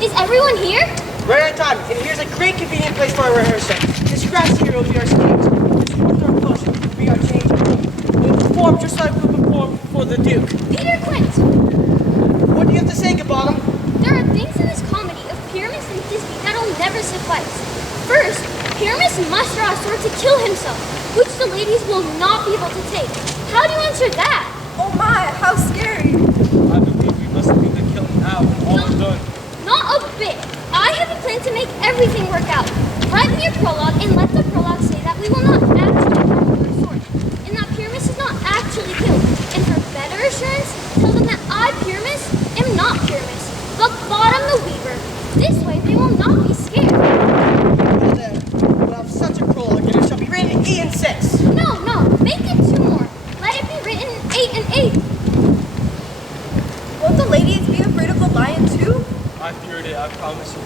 Is everyone here? Right on time, and here's a great convenient place for our rehearsal. This grass here will be our stage. This corner of bush will be our change room. We'll perform just like we performed for the Duke. Peter Quint! What do you have to say, Bottom? There are things in this comedy of Pyramus and Thisbe that'll never suffice. First, Pyramus must draw a sword to kill himself, which the ladies will not be able to take. How do you answer that? Oh my, how scary! I believe we must do the killing now when all is done. Not a bit. I have a plan to make everything work out. Write me your prologue and let the prologue say that we will not actually draw a sword, and that Pyramus is not actually killed. And for better assurance, tell them that I, Pyramus, am not Pyramus, but Bottom the Weaver. This way they will not be scared. Well then, we'll have such a prologue, and it shall be written in 8 and 6. No, make it 2 more. Let it be written in 8 and 8. Won't the ladies be afraid of the lion too? I feared it, I promise you.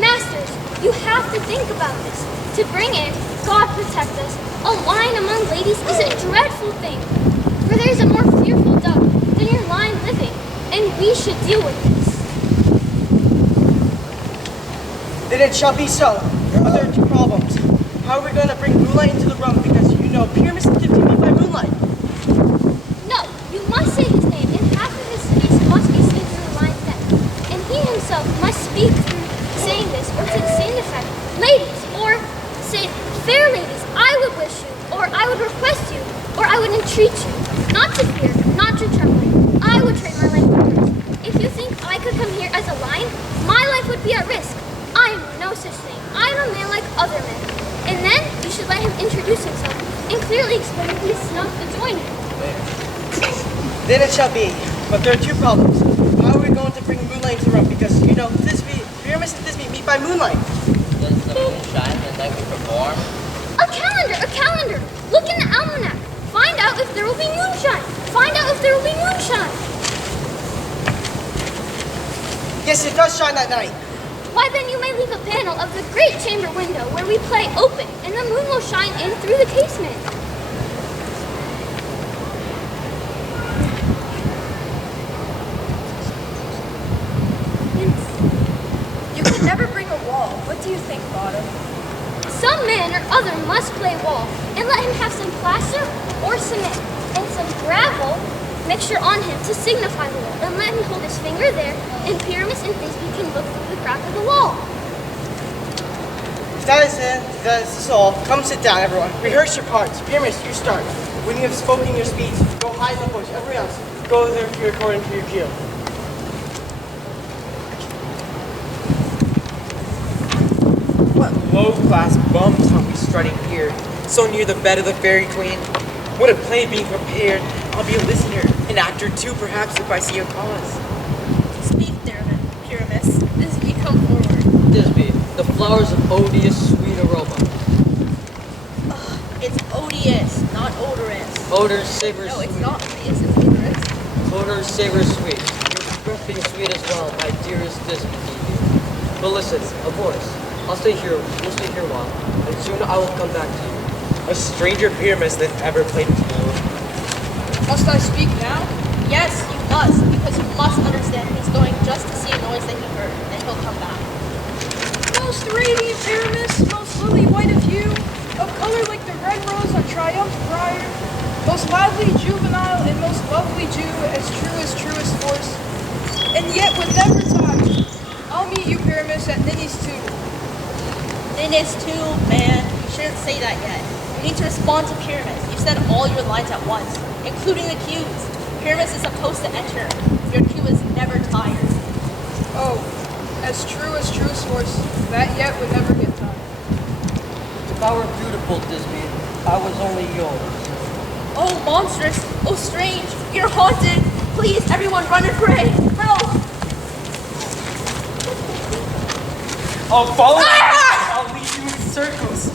Masters, you have to think about this. To bring in, God protect us, a lion among ladies is a dreadful thing. For there is a more fearful dove than your lion living, and we should deal with this. Then it shall be so. Are there 2 problems? How are we going to bring moonlight into the room? Because you know Pyramus is gifted me by moonlight. No, you must say his name, and half of his face must be seen through the lion's neck. And he himself must speak through saying this, or to the same effect, ladies, or say, fair ladies, I would wish you, or I would request you, or I would entreat you, not to fear, not to trembling. I would trade my life for yours. If you think I could come here as a lion, my life would be at risk. I am no such thing. I am a man like other men. And then you should let him introduce himself and clearly explain that he is not to join you. Then it shall be. But there are 2 problems. How are we going to bring moonlight into the room? Because you know Pyramus and Thisbe meet by moonlight. Does the moon shine the night we perform? A calendar! Look in the almanac. Find out if there will be moonshine. Yes, it does shine that night. Why, then you may leave a panel of the great chamber window where we play open, and the moon will shine in through the casement. You could never bring a wall. What do you think, Bottom? Some man or other must play wall, and let him have some plaster or cement, and some gravel mixture on him to signify the wall, and let him hold his finger there, and Pyramus and Thisbe can look through the crack of the wall. If that is it, if that is all, come sit down, everyone. Rehearse your parts. Pyramus, you start. When you have spoken your speech, go hide in the bush. Everyone else, go there for your according to your cue. What low-class bums are we strutting here, so near the bed of the fairy queen? What a play being prepared. I'll be a listener, an actor too, perhaps, if I see a cause. Speak there, Pyramus. Thisbe, come forward. Thisbe, the flowers of odious sweet aroma. It's odious, not odorous. Odor, savor, No, sweet. it's not odious, it's odorous. Odor, savor, sweet. Your breath being sweet as well, my dearest Thisbe. But listen, a voice. We'll stay here a while, and soon I will come back to you. A stranger Pyramus than ever played before. Must I speak now? Yes, you must, because you must understand he's going just to see a noise that he heard, and he'll come back. Most radiant Pyramus, most lily white of hue, of color like the red rose on triumph briar, most lively juvenile and most lovely Jew, as truest force, and yet with never time. I'll meet you, Pyramus, at Ninny's tomb. Ninny's tomb, man. You shouldn't say that yet. You need to respond to Pyramus. You said all your lines at once, including the cues. Pyramus is supposed to enter. Your cue is never tired. Oh, as truest force, that yet would never get time. If I were beautiful, Thisbe, I was only yours. Oh, monstrous. Oh, strange. You're haunted. Please, everyone, run and pray. Help. I'll follow you. I'll lead you in circles.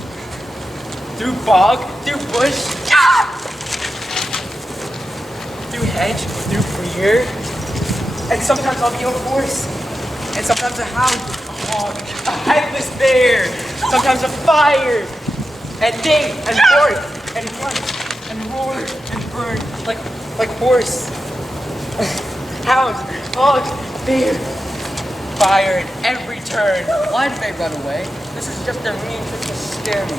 Through bog, through bush, through hedge, through briar. And sometimes I'll be a horse. And sometimes a hound, a hog, a headless bear. Sometimes a fire. And ding, and bark, and run, and roar, and burn. Like horse. Hound, hog, bear. fire at every turn. Why did they run away? This is just their mean trick to scare me.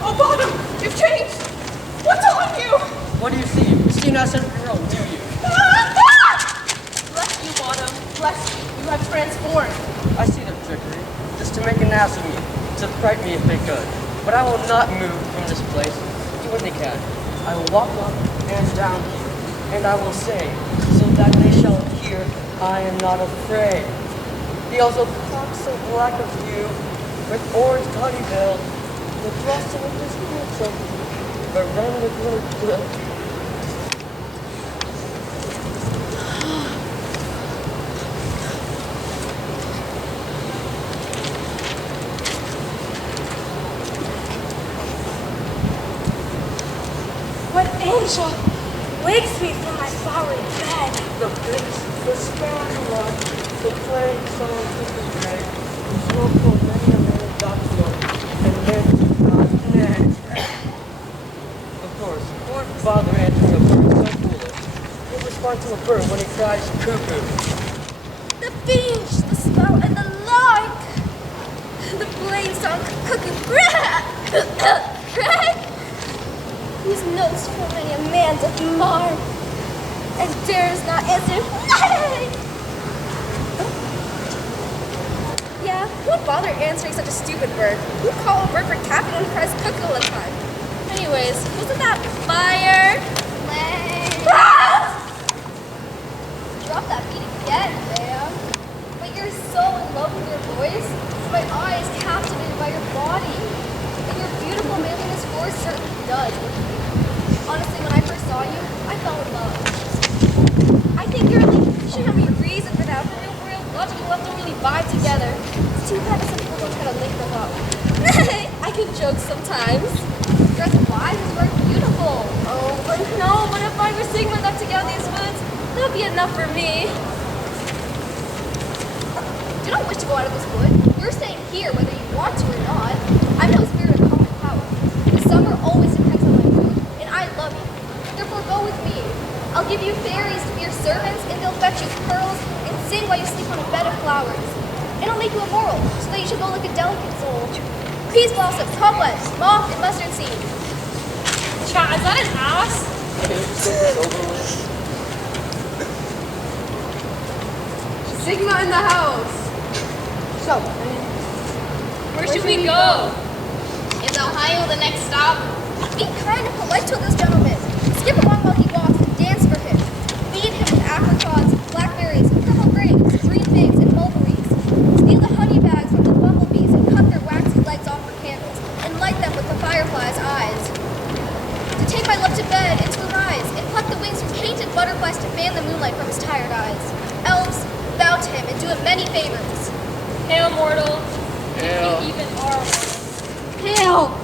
Oh, Bottom, you've changed. What's on you? What do you see? You see not some girl, do you? Bless you, Bottom. Bless you. You have transformed. I see their trickery, just to make an ass of me, to frighten me if they could. But I will not move from this place. Do what they can. I will walk up and down here, and I will say, so that they shall hear, I am not afraid. He also plucks so black of hue, with orange gaudy veil, the blossom of his handsome, but run with no good. What angel wakes me from my flowery bed? The face, the sparrow, the playing song of the gray, the smoke for many a man doth know, and then God's next. Of course, poor father answering a bird so foolish. He'll respond to a bird when he cries cuckoo. The finch, the sparrow, and the lark. The blade song, cuckoo, crack, whose notes for many a man doth mar, and dares not answer, nay. Yeah, who would bother answering such a stupid bird? Who'd call a bird for tapping when he cries cuckoo all the time? Anyways, wasn't that fire? Lame. Drop that beat again, man. But you're so in love with your voice. My eyes captivated by your body. And your beautiful manliness force certainly does. Honestly, when I first saw you, I fell in love. I think you should have a reason for that. For real, logical love don't really vibe together. It's too bad that some people don't try to link them up. I can joke sometimes. Dress wise is very beautiful. Oh, but no, but if I were Sigma enough to get out these woods, that'd be enough for me. You don't wish to go out of this wood. You're staying here whether you want to or not. I'm no spirit of common power. The summer always depends on my mood, and I love you. Therefore, go with me. I'll give you fairies to be your servants, and they'll fetch you pearls and sing while you sleep on a bed of flowers. And I'll make you immortal, so that you should go like a delicate soul. Peas blossoms, cobwebs, moth, and mustard seed. Chat, is that an ass? Can you just get this over with? Sigma in the house. So, Where should we go? Is Ohio the next stop? Be kind and polite to this gentleman. Skip along while he walks and dance for him. Feed him with apricots, blackberries, purple grapes, green figs, and mulberries. Steal the honey bags from the bumblebees and cut their waxy legs off for candles and light them with the firefly's eyes. To take my love to bed and to arise and pluck the wings from painted butterflies to fan the moonlight from his tired eyes. Elves, bow to him and do him many favors. Hail, mortal. Hail. We even are. Hail!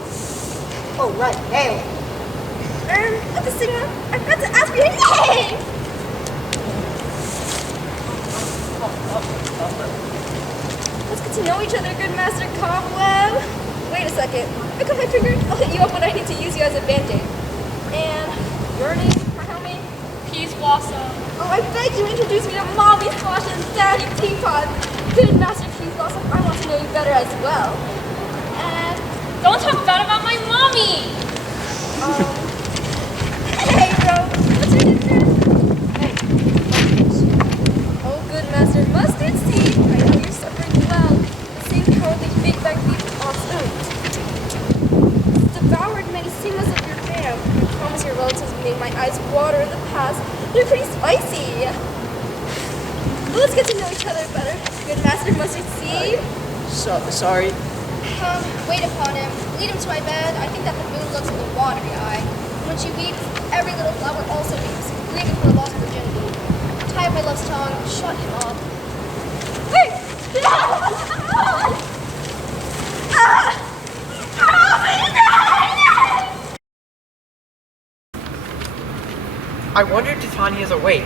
Oh, right, hail. At the singer, I forgot to ask for your name! Let's get to know each other, good Master Cobweb. Wait a second. Pick up my finger. I'll hit you up when I need to use you as a band-aid. And your name, or how many? Peas blossom. Oh, I beg you, introduce me to Mommy Squash and Daddy Teapot. Good Master Peas Blossom, I want to know you better as well. And, Don't talk bad about my mommy. hey, bro, what's your name? Hey, oh, good Master Mustard Seed, I know you're suffering well. The same cowardly big bang thief also devoured many singers of your fam. I promise your relatives made my eyes water in the past. They're pretty spicy. Well, let's get to know each other better. Good Master Mustard Seed. Sorry. Wait upon him. Lead him to my bed. I think that the moon looks with a watery eye. When she weeps, every little flower also weeps, grieving for the lost virginity. Tie up my love's tongue, shut him up. Hey! I wonder if Titania is awake.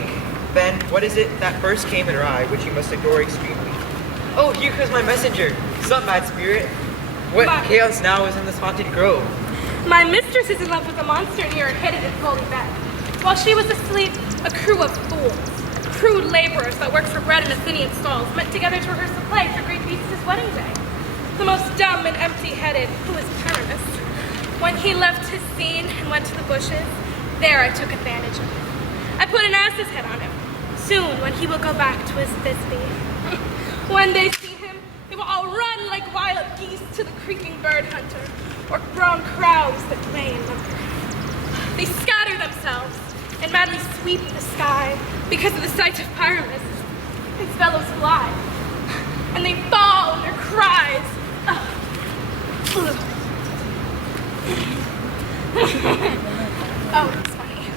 Then, what is it that first came in her eye, which you must adore extremely? Oh, here comes my messenger. Sup, mad spirit? What chaos now is in this haunted grove? My mistress is in love with a monster near her head in its holy bed. While she was asleep, a crew of fools, crude laborers that worked for bread in Athenian stalls met together to rehearse the play for great Theseus' wedding day. The most dumb and empty-headed, who was Pyramus. When he left his scene and went to the bushes, there I took advantage of him. I put an ass's head on him. Soon, when he will go back to his Thisbe, when they see him, they will all run like wild geese to the creeping bird hunter, or brown crowds that lay in number. They scatter themselves and madly sweep the sky because of the sight of Pyramus. His fellows fly, and they fall in their cries. Oh, it's funny.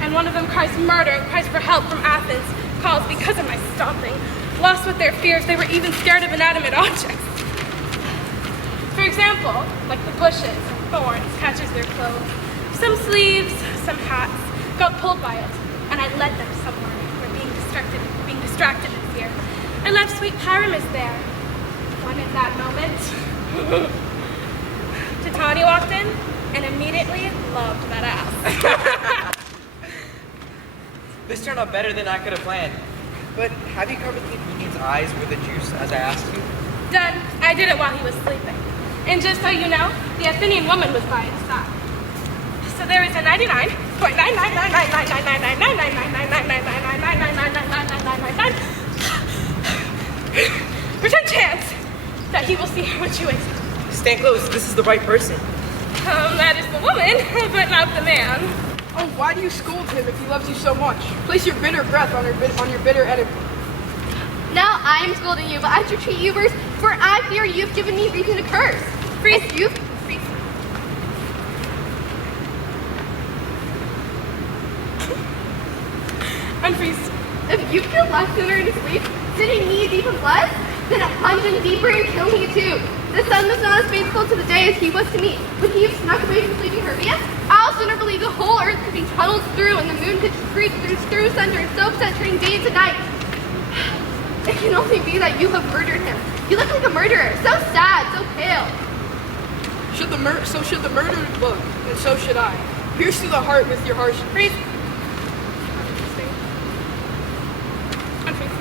And one of them cries murder and cries for help from Athens, calls because of my stomping. Lost with their fears, they were even scared of inanimate objects. For example, like the bushes and thorns catches their clothes. Some sleeves, some hats, got pulled by it, and I led them somewhere where being distracted in fear. I left sweet Pyramus there. When in that moment, Titania walked in and immediately loved that ass. This turned out better than I could have planned. But have you covered the Athenian's eyes with the juice as I asked you? Done. I did it while he was sleeping. And just so you know, the Athenian woman was by his side. So there is a 99.99999999999999999% chance that he will see her when she wakes up. Stand close, this is the right person. That is the woman, but not the man. Oh, why do you scold him if he loves you so much? Place your bitter breath on your bitter enemy. Now I am scolding you, but I should treat you worse, for I fear you've given me reason to curse. Freeze. If you've... Unfreeze. If you kill less sooner in his sleep, sitting knee deep in blood, then a plunge in deeper and kill me too. The sun was not as faithful to the day as he was to me. Would he have snuck away from sleeping Herbias? I'll sooner believe the whole earth could be tunneled through and the moon could creep through center and soap centering days and nights. It can only be that you have murdered him. You look like a murderer, so sad, so pale. So should the murdered look, and so should I. Pierce through the heart with your harsh... Freeze. Unfreeze.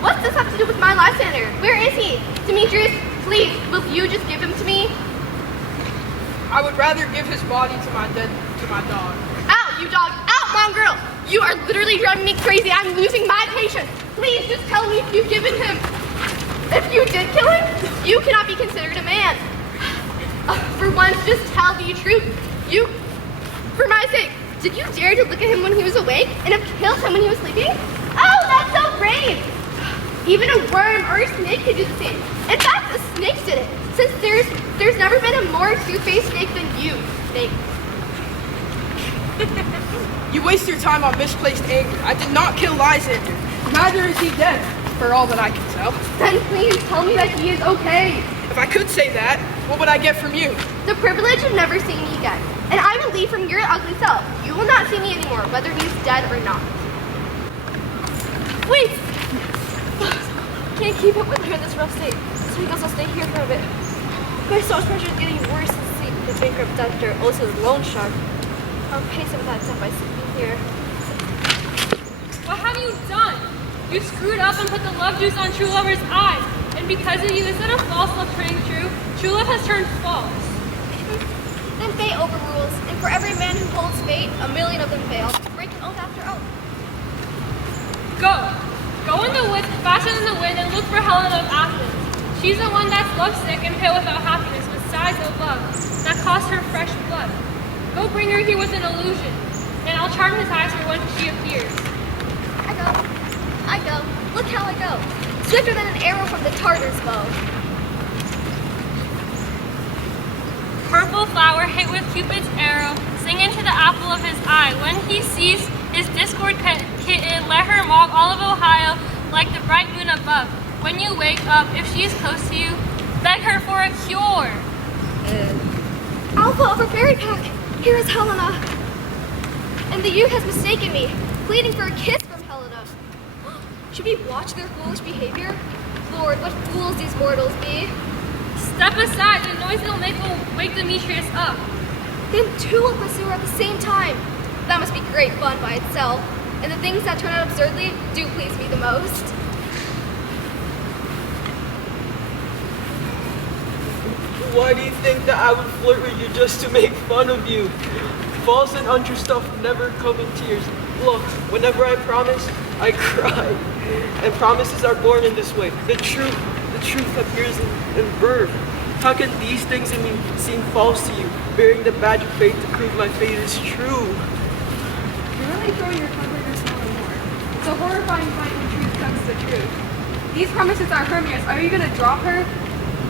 What's this have to do with my lysander? Where is he? Demetrius, please, will you just give him to me? I would rather give his body to my dog. Out, you dog! Out, mongrel! You are literally driving me crazy. I'm losing my patience. Please, just tell me if you've given him. If you did kill him, you cannot be considered a man. For once, just tell the truth. You, for my sake, did you dare to look at him when he was awake and have killed him when he was sleeping? Oh, that's so brave! Even a worm or a snake could do the same. In fact, the snakes did it, since there's never been a more two-faced snake than you, snake. You waste your time on misplaced anger. I did not kill Lysander. Neither is he dead, for all that I can tell. Then please tell me that he is okay. If I could say that, what would I get from you? The privilege of never seeing me again. And I will leave from your ugly self. You will not see me anymore, whether he is dead or not. Wait! Can't keep up with her in this rough state, so he goes, I'll stay here for a bit. My soul pressure is getting worse than sleep. The bankrupt doctor also is a loan shark. I'll pay some of that debt by sleeping here. What have you done? You screwed up and put the love juice on true lover's eyes. And because of you, instead of false love turning true love has turned false. Then fate overrules, and for every man who holds fate, a million of them fail, breaking oath after oath. Go. Go in the woods faster than the wind and look for Helena of Athens. She's the one that's lovesick and pale without happiness, with sighs of love that cost her fresh blood. Go bring her here with an illusion, and I'll charm his eyes for when she appears. I go. Look how I go. Swifter than an arrow from the Tartar's bow. Purple flower hit with Cupid's arrow, sing into the apple of his eye. When he sees his discord kitten, let her mock all of Ohio like the bright moon above. When you wake up, if she is close to you, beg her for a cure. Alpha of a fairy pack. Here is Helena. And the youth has mistaken me, pleading for a kiss from Helena. Should we watch their foolish behavior? Lord, what fools these mortals be. Step aside, the noise will wake Demetrius up. Then two will pursue her at the same time. that must be great fun by itself. And the things that turn out absurdly do please me the most. Why do you think that I would flirt with you just to make fun of you? False and untrue stuff never come in tears. Look, whenever I promise, I cry. And promises are born in this way. The truth appears in birth. How can these things in me seem false to you, bearing the badge of faith to prove my faith is true? You're really throwing your comforters more and more. It's a horrifying fight when truth comes to truth. These promises are Hermia's. Are you going to drop her?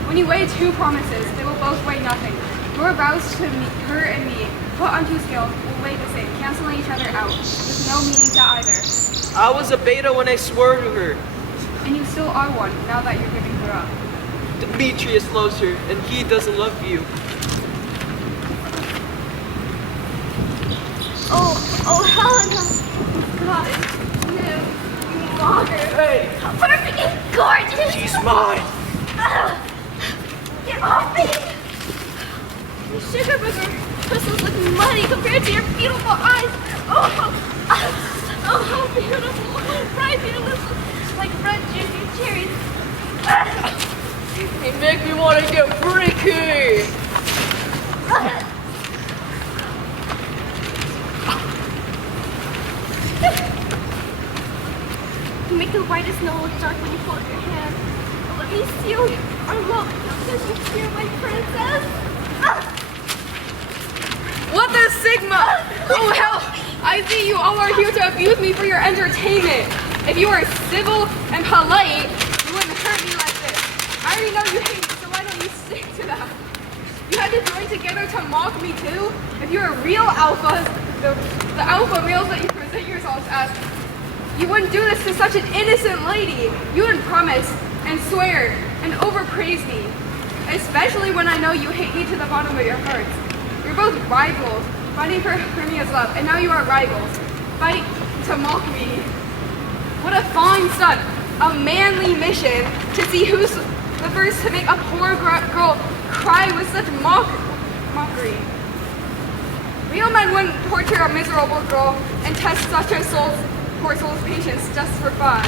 When you weigh two promises, they will both weigh nothing. Your vows to her and me, put onto scales, will weigh the same, canceling each other out, with no meaning to either. I was a beta when I swore to her. And you still are one, now that you're giving her up. Demetrius loves her, and he doesn't love you. Oh, Helena. God, you mocker. Hey! Perfect and gorgeous. She's mine! Get off me! Your sugar booger crystals look muddy compared to your beautiful eyes. Oh, how beautiful. Oh, bright your lips like red juicy cherries. They make me want to get freaky. You make the whitest snow look dark when you hold your hand. Let me seal our love because you fear my princess. What the Sigma? Oh hell! I see you all are here to abuse me for your entertainment. If you were civil and polite, you wouldn't hurt me like this. I already know you hate me, so why don't you stick to that? You had to join together to mock me too? If you're real alphas, the alpha males that you present yourselves as, you wouldn't do this to such an innocent lady. You wouldn't promise and swear and overpraise me. Especially when I know you hate me to the bottom of your hearts. You're both rivals, fighting for Hermia's love, and now you are rivals, fighting to mock me. What a fine stunt, a manly mission to see who's the first to make a poor girl cry with such mockery. Real men wouldn't torture a miserable girl and test such a poor soul's patience just for fun.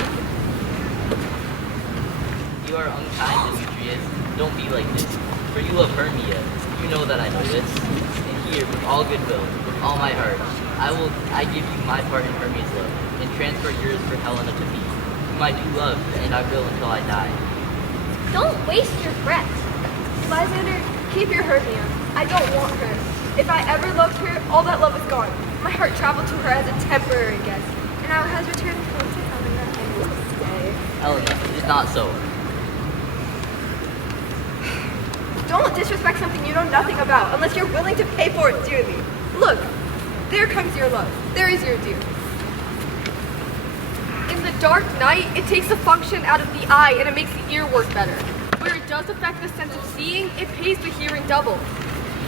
You are unkind, Demetrius. Don't be like this. For you love Hermia. You know that I know this. And here, with all goodwill, with all my heart, I give you my part in Hermia's love, and transfer yours for Helena to me, whom I do love, and I will until I die. Don't waste your breath. Lysander, keep your Hermia. I don't want her. If I ever loved her, all that love is gone. My heart traveled to her as a temporary guest, and now it has returned home to Helena and will stay. Helena, it is not so. Don't disrespect something you know nothing about unless you're willing to pay for it dearly. Look, there comes your love. There is your due. In the dark night, it takes the function out of the eye and it makes the ear work better. Where it does affect the sense of seeing, it pays the hearing double.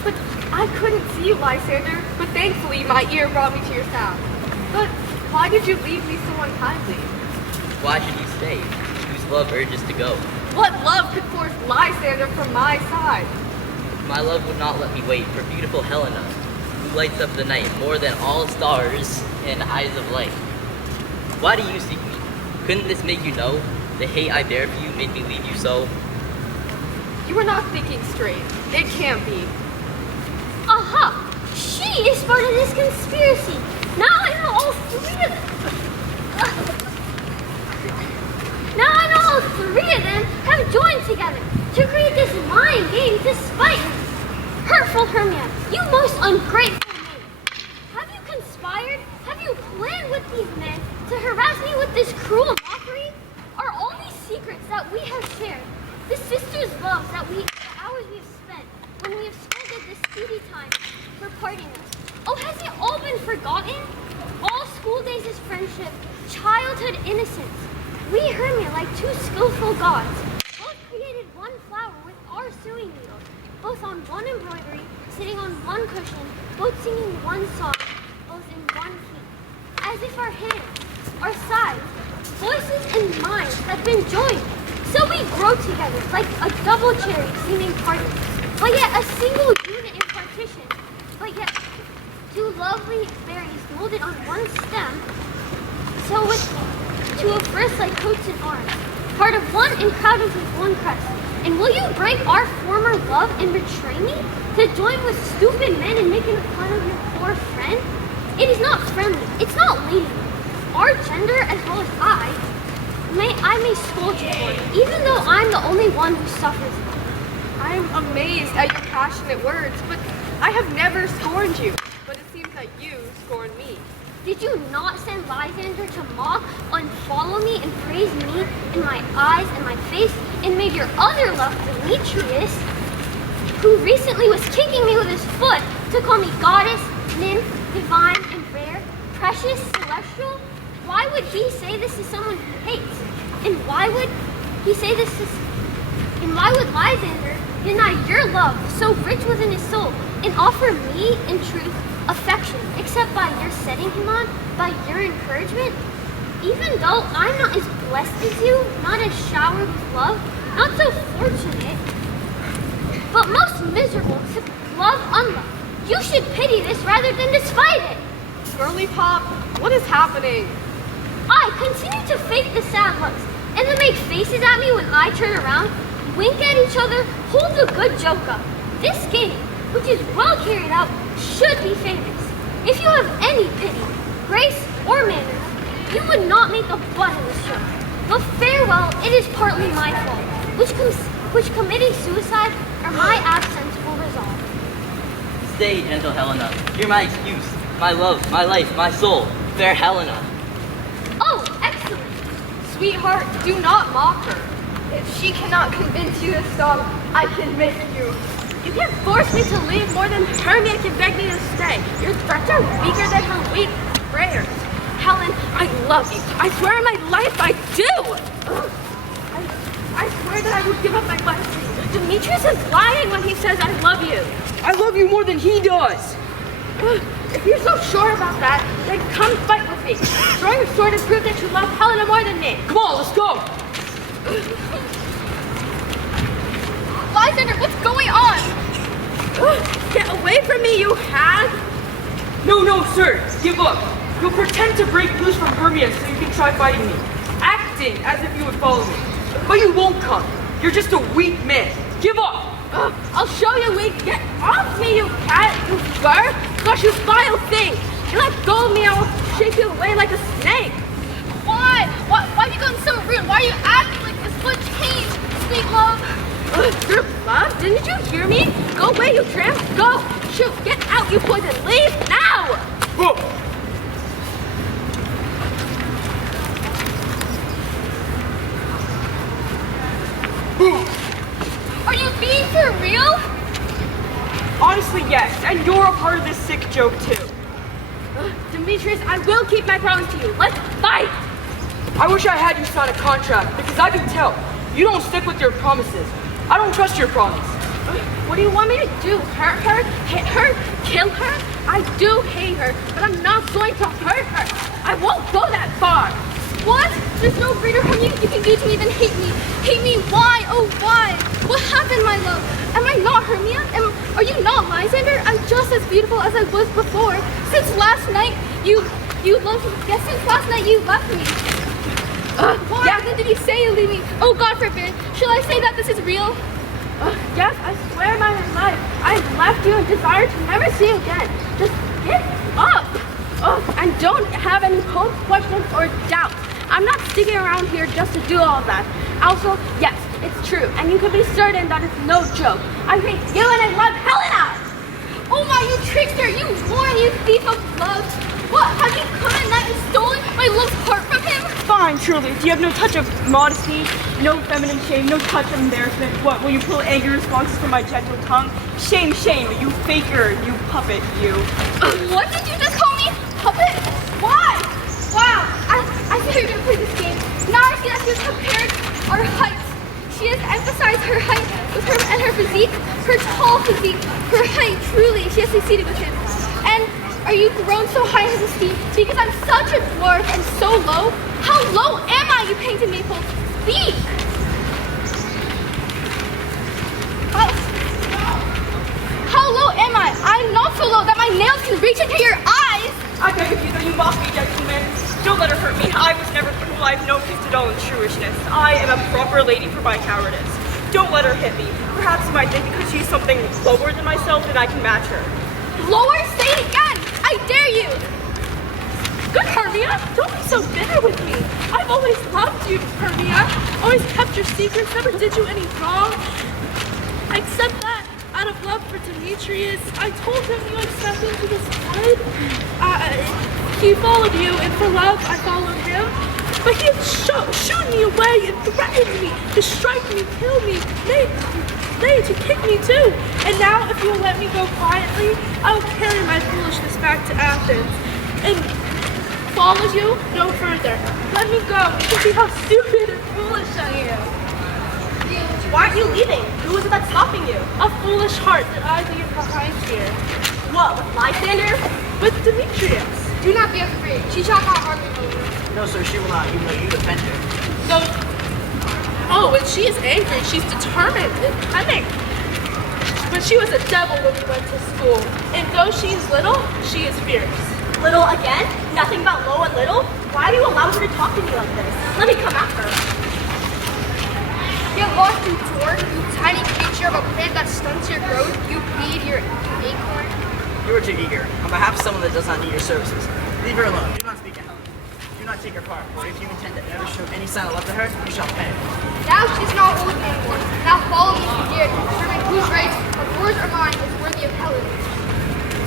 But I couldn't see you, Lysander, but thankfully my ear brought me to your sound. But why did you leave me so unkindly? Why should you stay? Whose love urges to go? What love could force Lysander from my side? My love would not let me wait for beautiful Helena, who lights up the night more than all stars and eyes of light. Why do you seek me? Couldn't this make you know the hate I bear for you made me leave you so? You are not thinking straight. It can't be. Aha! She is part of this conspiracy. Now I know all three of them. Now I know all three of them have joined together to create this mind game to spite me. Hurtful Hermia, you most ungrateful maid. Have you conspired? Have you planned with these men to harass me with this cruel mockery? Are all these secrets that we have shared, the sisters' loves the hours we have spent, when we have squandered the speedy time for parting us? Oh, has it all been forgotten? All school days is friendship, childhood innocence. We Hermia, like two skillful gods, both created one flower with our sewing needles, both on one embroidery, sitting on one cushion, both singing one song, both in one key. As if our hands, our sides, voices and minds have been joined. So we grow together like a double cherry seeming parted, but yet a single unit in partition, but yet two lovely berries folded on one stem, so with to a first like coats and arms, part of one and crowded with one crest. And will you break our former love and betray me to join with stupid men in making fun of your poor friend? It is not friendly. It's not ladylike. Our gender, as well as I may scold you for it, even though I'm the only one who suffers. I'm amazed at your passionate words, but I have never scorned you. But it seems that you scorn me. Did you not send Lysander to mock, unfollow me, and praise me in my eyes and my face, and made your other love, Demetrius, who recently was kicking me with his foot, to call me goddess, nymph, divine, and rare, precious, celestial? Why would he say this to someone he hates? And why would he say this to... And why would Lysander deny your love, so rich within his soul, and offer me, in truth, affection, except by your setting him on, by your encouragement? Even though I'm not as blessed as you, not as showered with love, not so fortunate, but most miserable to love unloved, you should pity this rather than despise it. Girly Pop, what is happening? I continue to fake the sad looks, and then make faces at me when I turn around, wink at each other, hold a good joke up. This game, which is well carried out, should be famous. If you have any pity, grace, or manners, you would not make a butt of the show. But farewell, it is partly my fault, which committing suicide or my absence will resolve. Stay, gentle Helena. Hear my excuse. My love, my life, my soul. Fair Helena. Oh, excellent. Sweetheart, do not mock her. If she cannot convince you to stop, I can make you. You can't force me to leave more than Hermia can beg me to stay. Your threats are weaker than her weak prayers. Helen, I love you. I swear on my life I do. I swear that I would give up my life for you. Demetrius is lying when he says I love you. I love you more than he does. If you're so sure about that, then come fight with me. Draw your sword and prove that you love Helena more than me. Come on, let's go. Lysander, what's going on? Get away from me, you hag! No, sir, give up. You'll pretend to break loose from Hermia so you can try fighting me, acting as if you would follow me. But you won't come. You're just a weak man. Give up. I'll show you weak. Get off me, you cat, you fur! Gosh, you vile thing! You let go of me, I will shake you away like a snake. Why? Why are you going so rude? Why are you acting like this? What changed, sweet love? Your love? Didn't you hear me? Go away, you tramp! Go! Shoot! Get out, you poison! Leave now! Are you being for real? Honestly, yes, and you're a part of this sick joke too. Demetrius, I will keep my promise to you. Let's fight! I wish I had you sign a contract, because I can tell. You don't stick with your promises. I don't trust your promise. What do you want me to do? Hurt her? Hit her? Kill her? I do hate her, but I'm not going to hurt her. I won't go that far. What? There's no greater harm you can do to me than hate me. Hate me? Why? Oh, why? What happened, my love? Am I not Hermia? Are you not Lysander? I'm just as beautiful as I was before. Since last night, you loved me. Yes, since last night you left me. Why? Yeah, then did you say you leave me? Oh, God forbid. Shall I say that this is real? Yes, I swear by my life. I left you and desire to never see you again. Just get up. And don't have any hopes, questions, or doubts. I'm not sticking around here just to do all of that. Also, yes, it's true, and you can be certain that it's no joke. I hate you and I love Helena! Oh my, you trickster! You whore, you thief of love! What, have you come at night and stolen my love's heart from him? Fine, truly. Do you have no touch of modesty, no feminine shame, no touch of embarrassment? What, will you pull angry responses from my gentle tongue? Shame, you faker, you puppet, you. What did you just call me? Puppet? Why? Wow, I thought you were going to play this game. Now I see that she has compared our heights. She has emphasized her height with her and her physique, her tall physique, her height, truly, she has succeeded with him. And are you grown so high in his esteem because I'm such a dwarf and so low? How low am I, you painted maple? Speak! How low am I? I'm not so low that my nails can reach into your eyes! I beg of you, though you Don't let her hurt me. I was never cruel. I have no gift at all in truishness. I am a proper lady for my cowardice. Don't let her hit me. Perhaps you might think because she's something lower than myself that I can match her. Lower? Say it again! I dare you! Good, Hermia. Don't be so bitter with me. I've always loved you, Hermia. Always kept your secrets, never did you any wrong. Except that, out of love for Demetrius, I told him you had stepped into this wood. He followed you, and for love, I followed him. But he had shooed me away and threatened me to strike me, kill me, nay, to kick me too. And now, if you'll let me go quietly, I will carry my foolishness back to Athens and follow you no further. Let me go to see how stupid and foolish I am. Why aren't you leaving? Who is it that's stopping you? A foolish heart that I leave behind here. What, with Lysander? With Demetrius. Do not be afraid. She shall not harm you. No, sir, she will not, even though you defend her. No. Oh, when she is angry, she's determined and cunning. But she was a devil when we went to school. And though she is little, she is fierce. Little again? Nothing about low and little? Why do you allow her to talk to me like this? Let me come after her. Get lost, you dwarf, you tiny creature of a plant that stunts your growth, you weed, your acorn. You are too eager. On behalf of someone that does not need your services, leave her alone. Do not speak to her. Do not take her part, for if you intend to ever show any sign of love to her, you shall pay. Now she's not old anymore. Now follow me, you dear, determine whose rights of yours or mine is worthy of Helen.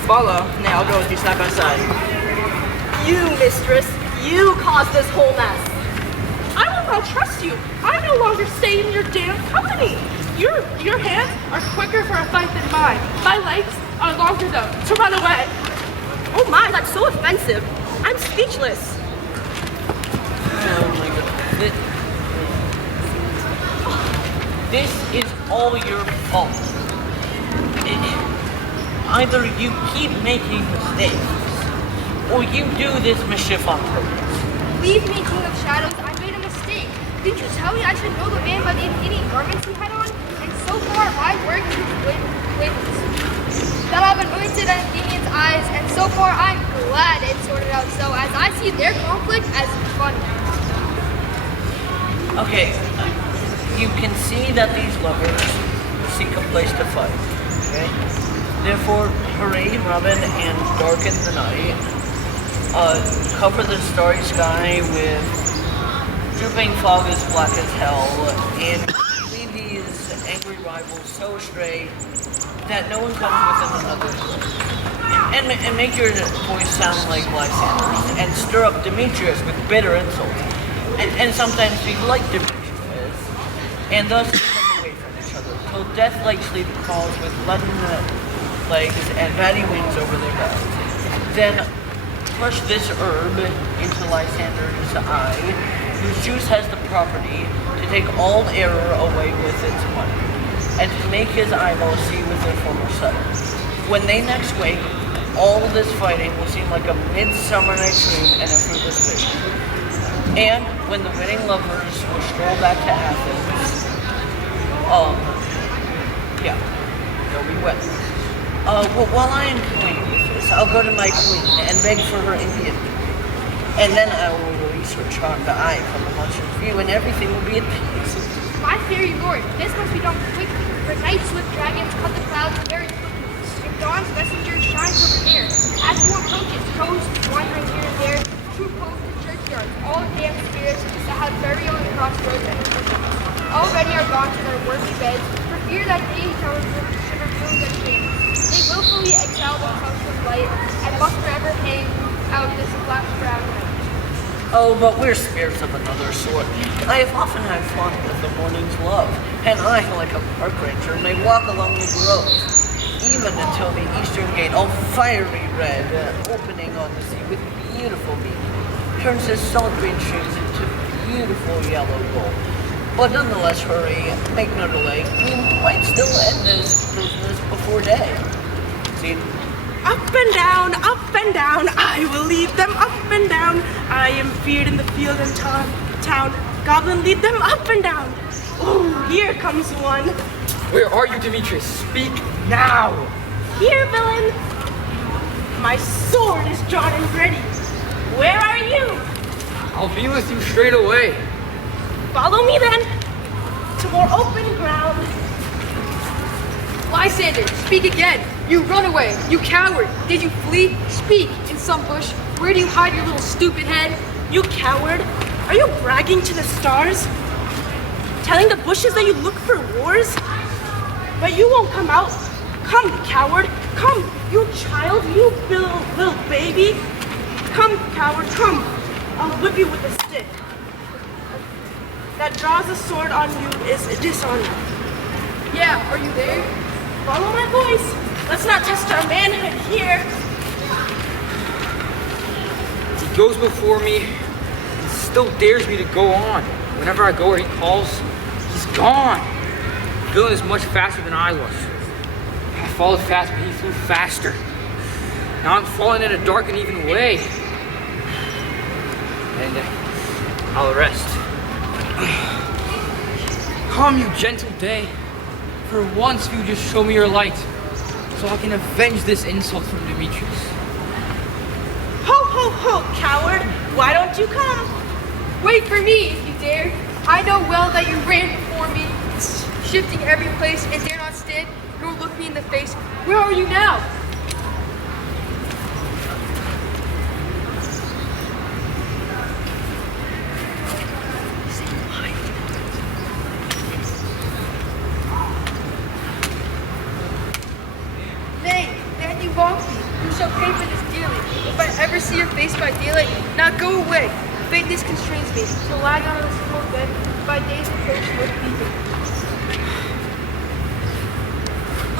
Follow. Nay, I'll go with you side by side. You, mistress, you caused this whole mess. I will not trust you. I no longer stay in your damn company. Your hands are quicker for a fight than mine. My legs are longer though to run away. Oh my, that's so offensive. I'm speechless. Oh my God. This is all your fault. Either you keep making mistakes, or you do this mischief on purpose. Leave me, King of Shadows. I made a mistake. Didn't you tell me I should know the man by the any garments he had on? And so far, my work is blameless. That I've anointed Athenians' eyes, and so far, I'm glad it's sorted out. So, as I see their conflict as fun. Okay, you can see that these lovers seek a place to fight, okay? Therefore, hurry, Robin, and darken the night. Cover the starry sky with drooping fog as black as hell, and lead these angry rivals so astray that no one comes within another. And make your voice sound like Lysander's, and stir up Demetrius with bitter insults. And sometimes be like Demetrius, and thus keep them away from each other, till death like sleep crawls with leaden legs and batty wings over their beds. Then crush this herb into Lysander's eye, whose juice has the property to take all error away with its money, and to make his eyeballs see with their former sight. When they next wake, all this fighting will seem like a midsummer night's dream and a fruitless vision. And when the winning lovers will stroll back to Athens, they'll be wet. While I am playing with this, I'll go to my queen and beg for her Indian. And then I will release her charmed eye from the monster's view, and everything will be at peace. My fairy lord, this must be done quickly, for night swift dragons cut the clouds very quickly. If dawn's messenger shines over air, as one approaches, ghosts wandering here and there, troop homes to churchyards, all damned spirits that have burial in crossroads and churches. Already are gone to their worthy beds, for fear that they shall reveal their shame. They willfully exile themselves from light, and must forever hang out this black brown night. Oh, but we're spirits of another sort. I have often had fun with the morning's love, and I, like a park ranger, may walk along the grove, even until the eastern gate, all fiery red, opening on the sea with beautiful beam, turns his salt green streams into beautiful yellow gold. But nonetheless, hurry, make no delay. We might still end this business before day. See? Up and down, I will lead them up and down. I am feared in the field and town. Goblin, lead them up and down. Oh, here comes one. Where are you, Demetrius? Speak now! Here, villain. My sword is drawn and ready. Where are you? I'll be with you straight away. Follow me then to more open ground. Lysander, speak again. You runaway. You coward. Did you flee? Speak. In some bush. Where do you hide your little stupid head? You coward! Are you bragging to the stars? Telling the bushes that you look for wars? But you won't come out. Come, coward. Come, you child, you little baby. Come, coward, come. I'll whip you with a stick. That draws a sword on you is dishonor. Yeah, are you there? Follow my voice. Let's not test our manhood here. He goes before me and still dares me to go on. Whenever I go where he calls, he's gone. Dylan is much faster than I was. I followed fast, but he flew faster. Now I'm falling in a dark and even way. And I'll rest. Come, you gentle day. For once, you just show me your light, so I can avenge this insult from Demetrius. Ho, ho, ho, coward. Why don't you come? Wait for me if you dare. I know well that you ran before me, shifting every place and dare not stand, nor look me in the face. Where are you now? Nay, then you wrong me. You shall pay for this dearly. If I ever see your face by daylight, now go away. Faintness constrains me to lie down on a small bed by day's approach with weeping.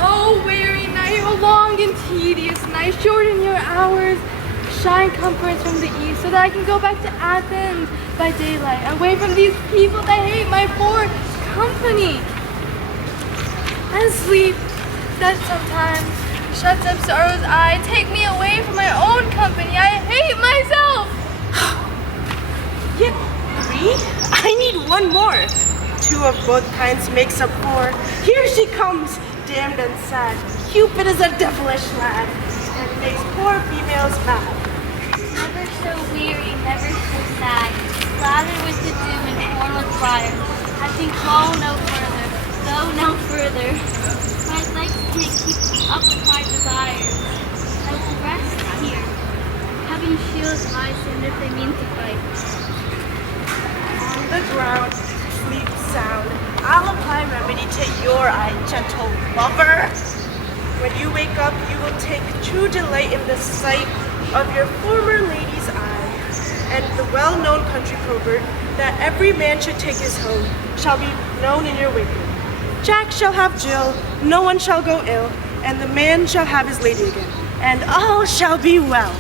Oh, weary night, oh long and tedious night, shorten your hours, shine comforts from the east, so that I can go back to Athens by daylight, away from these people that hate my poor company. And sleep, that sometimes shuts up sorrow's eye, take me away from my own company. I hate myself. Yet 3? I need one more. 2 of both kinds makes up 4. Here she comes, damned and sad. Cupid is a devilish lad, and makes poor females mad. Never so weary, never so sad. Clouded with the dew and torn with fire. I can go no further. My legs can't keep up with my desires. I will rest here. Heaven shields my sin if they mean to fight. On the ground, sleep sound. I'll apply remedy to your eye, gentle lover. When you wake up, you will take true delight in the sight of your former lady's eye. And the well-known country proverb that every man should take his home shall be known in your waking. Jack shall have Jill, no one shall go ill, and the man shall have his lady again, and all shall be well.